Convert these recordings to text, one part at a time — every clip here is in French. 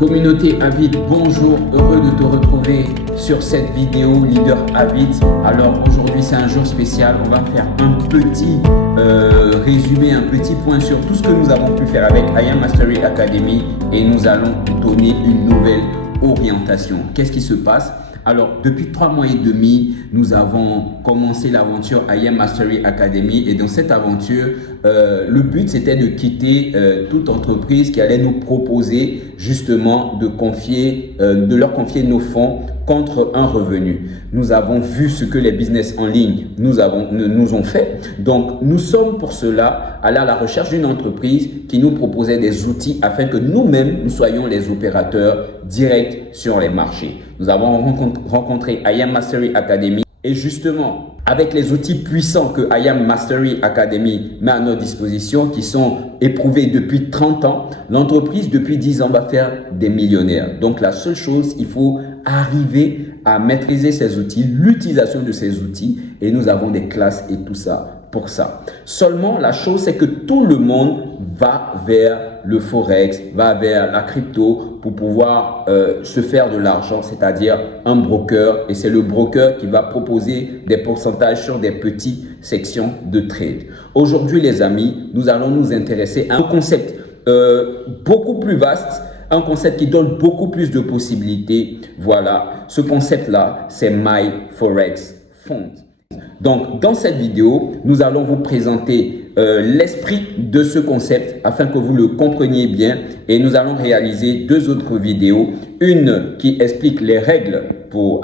Communauté Avid, bonjour, heureux de te retrouver sur cette vidéo Leader Avid. Alors aujourd'hui c'est un jour spécial, on va faire un petit résumé, un petit point sur tout ce que nous avons pu faire avec I Am Mastery Academy et nous allons donner une nouvelle orientation. Qu'est-ce qui se passe? Alors, depuis 3 mois et demi, nous avons commencé l'aventure I Am Mastery Academy et dans cette aventure, le but c'était de quitter toute entreprise qui allait nous proposer justement de leur confier nos fonds contre un revenu. Nous avons vu ce que les business en ligne nous ont fait. Donc, nous sommes pour cela allés à la recherche d'une entreprise qui nous proposait des outils afin que nous-mêmes, nous soyons les opérateurs directs sur les marchés. Nous avons rencontré I Am Mastery Academy et justement, avec les outils puissants que I Am Mastery Academy met à notre disposition, qui sont éprouvés depuis 30 ans, l'entreprise depuis 10 ans va faire des millionnaires. Donc la seule chose, il faut arriver à maîtriser ces outils, l'utilisation de ces outils, et nous avons des classes et tout ça pour ça. Seulement, la chose, c'est que tout le monde va vers le Forex, va vers la crypto pour pouvoir se faire de l'argent, c'est-à-dire un broker. Et c'est le broker qui va proposer des pourcentages sur des petites sections de trade. Aujourd'hui, les amis, nous allons nous intéresser à un concept beaucoup plus vaste, un concept qui donne beaucoup plus de possibilités. Voilà, ce concept-là, c'est My Forex Fund. Donc, dans cette vidéo, nous allons vous présenter l'esprit de ce concept afin que vous le compreniez bien et nous allons réaliser 2 autres vidéos. Une qui explique les règles pour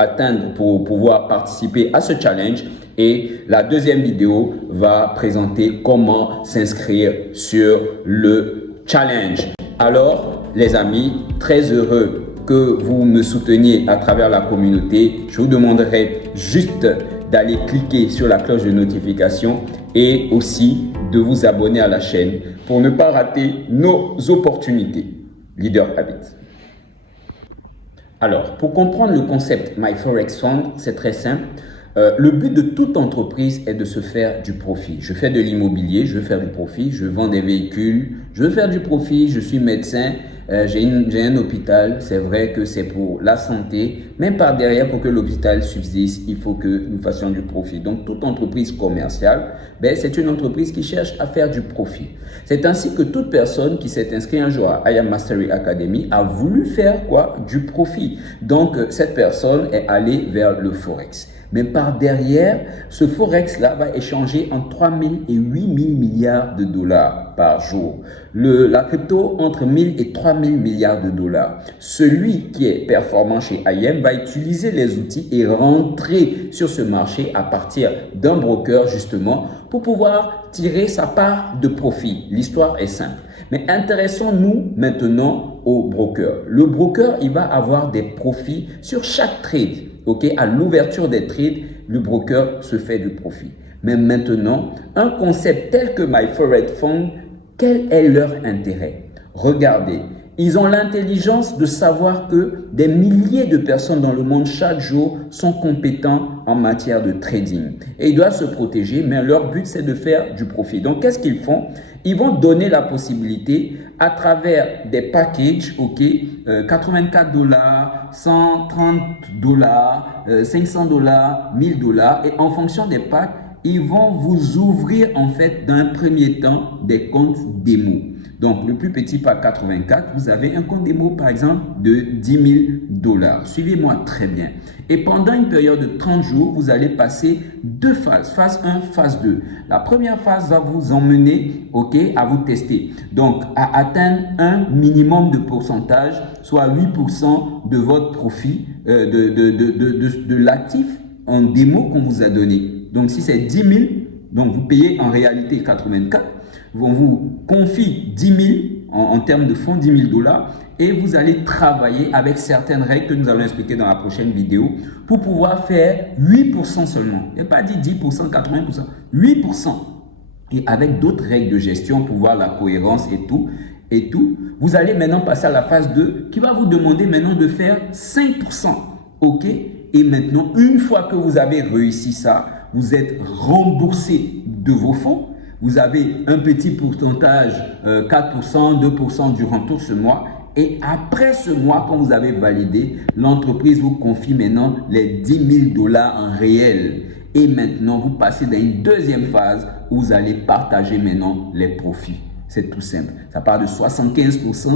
pouvoir participer à ce challenge et la deuxième vidéo va présenter comment s'inscrire sur le challenge. Alors, les amis, très heureux que vous me souteniez à travers la communauté. Je vous demanderai juste d'aller cliquer sur la cloche de notification et aussi de vous abonner à la chaîne pour ne pas rater nos opportunités. Leader Habit. Alors, pour comprendre le concept My Forex Fund, c'est très simple. Le but de toute entreprise est de se faire du profit. Je fais de l'immobilier, je veux faire du profit, je vends des véhicules, je veux faire du profit, je suis médecin, j'ai un hôpital, c'est vrai que c'est pour la santé, mais par derrière, pour que l'hôpital subsiste, il faut que nous fassions du profit. Donc, toute entreprise commerciale, c'est une entreprise qui cherche à faire du profit. C'est ainsi que toute personne qui s'est inscrite un jour à I Am Mastery Academy a voulu faire quoi? Du profit. Donc, cette personne est allée vers le Forex. Mais par derrière, ce Forex-là va échanger entre 3 000 et 8 000 milliards de dollars par jour. La crypto entre 1 000 et 3 000 milliards de dollars. Celui qui est performant chez IM va utiliser les outils et rentrer sur ce marché à partir d'un broker justement pour pouvoir tirer sa part de profit. L'histoire est simple. Mais intéressons-nous maintenant au broker. Le broker, il va avoir des profits sur chaque trade. Okay? À l'ouverture des trades, le broker se fait du profit. Mais maintenant, un concept tel que My Forex Fund, quel est leur intérêt? Regardez, ils ont l'intelligence de savoir que des milliers de personnes dans le monde chaque jour sont compétents en matière de trading. Et ils doivent se protéger, mais leur but, c'est de faire du profit. Donc, qu'est-ce qu'ils font? Ils vont donner la possibilité à travers des packages, 84 $, 130 $, 500 $, 1000 $. Et en fonction des packs, ils vont vous ouvrir en fait d'un premier temps des comptes démo. Donc, le plus petit pack 84, vous avez un compte démo par exemple de 10 000 $. Suivez-moi très bien. Et pendant une période de 30 jours, vous allez passer 2 phases, phase 1, phase 2. La première phase va vous emmener à vous tester. Donc, à atteindre un minimum de pourcentage, soit 8% de votre profit, de l'actif en démo qu'on vous a donné. Donc, si c'est 10 000, donc vous payez en réalité 84, on vous confie 10 000 en termes de fonds, 10 000 $, et vous allez travailler avec certaines règles que nous allons expliquer dans la prochaine vidéo pour pouvoir faire 8% seulement. Je n'ai pas dit 10%, 80%, 8%. Et avec d'autres règles de gestion pour voir la cohérence et tout, vous allez maintenant passer à la phase 2 qui va vous demander maintenant de faire 5%. OK? Et maintenant, une fois que vous avez réussi ça, vous êtes remboursé de vos fonds. Vous avez un petit pourcentage, 4%, 2% durant tout ce mois. Et après ce mois, quand vous avez validé, l'entreprise vous confie maintenant les 10 000 $ en réel. Et maintenant, vous passez dans une deuxième phase où vous allez partager maintenant les profits. C'est tout simple. Ça part de 75%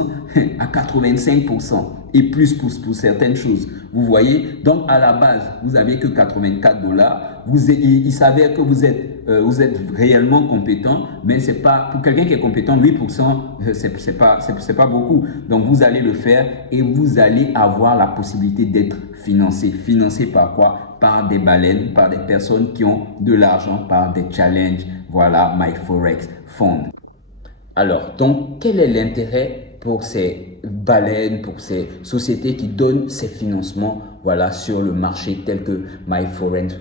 à 85% et plus pour certaines choses. Vous voyez, donc à la base, vous n'avez que 84 $. Il s'avère que vous êtes réellement compétent, mais c'est pas pour quelqu'un qui est compétent, 8%, c'est pas beaucoup. Donc vous allez le faire et vous allez avoir la possibilité d'être financé. Financé par quoi? Par des baleines, par des personnes qui ont de l'argent, par des challenges. Voilà, MyForex Fund. Alors, donc, quel est l'intérêt pour ces baleines, pour ces sociétés qui donnent ces financements, voilà, sur le marché tel que MyForex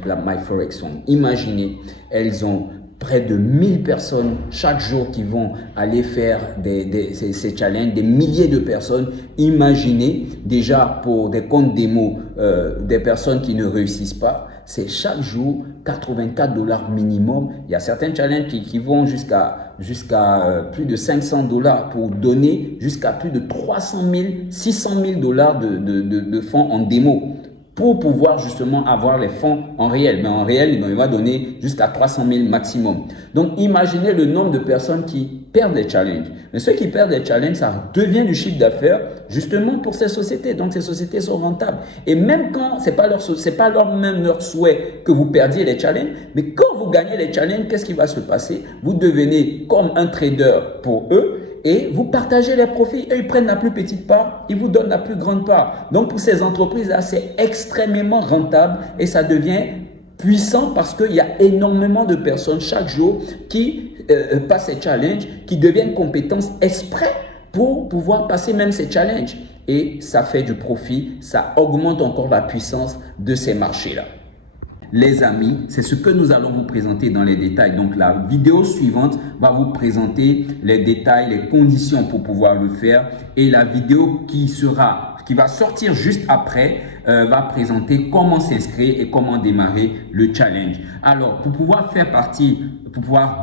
Fund? Imaginez, elles ont près de 1000 personnes chaque jour qui vont aller faire ces challenges, des milliers de personnes. Imaginez déjà pour des comptes démo, des personnes qui ne réussissent pas, c'est chaque jour 84 $ minimum. Il y a certains challenges qui vont jusqu'à plus de 500 $ pour donner jusqu'à plus de 300 000, 600 000 $ de fonds en démo, pour pouvoir justement avoir les fonds en réel. Mais en réel, il va donner jusqu'à 300 000 maximum. Donc, imaginez le nombre de personnes qui perdent les challenges. Mais ceux qui perdent les challenges, ça devient du chiffre d'affaires justement pour ces sociétés. Donc, ces sociétés sont rentables. Et même quand ce n'est pas leur souhait que vous perdiez les challenges, mais quand vous gagnez les challenges, qu'est-ce qui va se passer? Vous devenez comme un trader pour eux. Et vous partagez les profits, et ils prennent la plus petite part, ils vous donnent la plus grande part. Donc pour ces entreprises-là, c'est extrêmement rentable et ça devient puissant parce qu'il y a énormément de personnes chaque jour qui passent ces challenges, qui deviennent compétences exprès pour pouvoir passer même ces challenges. Et ça fait du profit, ça augmente encore la puissance de ces marchés-là. Les amis, c'est ce que nous allons vous présenter dans les détails. Donc, la vidéo suivante va vous présenter les détails, les conditions pour pouvoir le faire. Et la vidéo qui va sortir juste après va présenter comment s'inscrire et comment démarrer le challenge. Alors, pour pouvoir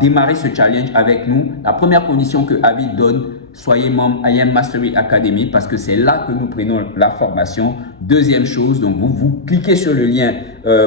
démarrer ce challenge avec nous, la première condition que Avid donne, soyez membre IM Mastery Academy parce que c'est là que nous prenons la formation. Deuxième chose, donc vous cliquez sur le lien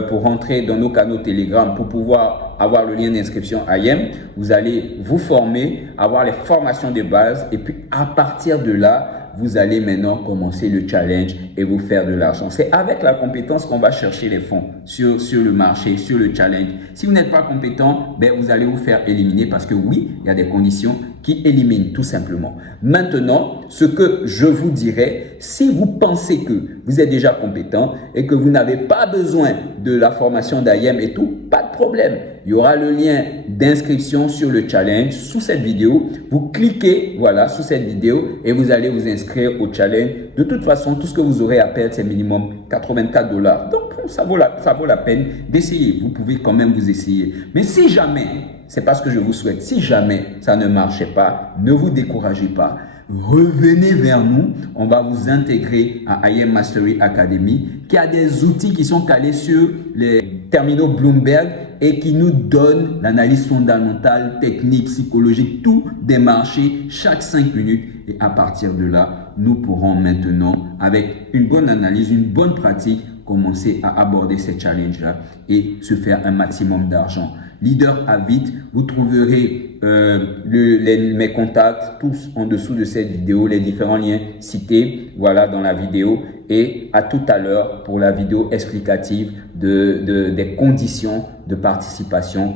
pour rentrer dans nos canaux Telegram pour pouvoir avoir le lien d'inscription IM. Vous allez vous former, avoir les formations de base et puis à partir de là, vous allez maintenant commencer le challenge et vous faire de l'argent. C'est avec la compétence qu'on va chercher les fonds sur le marché, sur le challenge. Si vous n'êtes pas compétent, vous allez vous faire éliminer parce que oui, il y a des conditions qui éliminent tout simplement. Maintenant, ce que je vous dirais, si vous pensez que vous êtes déjà compétent et que vous n'avez pas besoin de la formation d'IM et tout, pas de problème. Il y aura le lien d'inscription sur le challenge sous cette vidéo. Vous cliquez voilà, sous cette vidéo et vous allez vous inscrire au challenge. De toute façon, tout ce que vous aurez à perdre, c'est minimum 84 $. Donc, ça vaut la peine d'essayer. Vous pouvez quand même vous essayer. Mais si jamais, c'est pas ce que je vous souhaite, si jamais ça ne marchait pas, ne vous découragez pas. Revenez vers nous, on va vous intégrer à IM Mastery Academy qui a des outils qui sont calés sur les terminaux Bloomberg et qui nous donnent l'analyse fondamentale, technique, psychologique, tout des marchés chaque 5 minutes. Et à partir de là, nous pourrons maintenant, avec une bonne analyse, une bonne pratique, commencer à aborder ces challenges-là et se faire un maximum d'argent. Leader Avid, vous trouverez mes contacts tous en dessous de cette vidéo, les différents liens cités voilà, dans la vidéo. Et à tout à l'heure pour la vidéo explicative des conditions de participation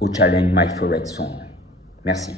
au challenge MyForex Fund. Merci.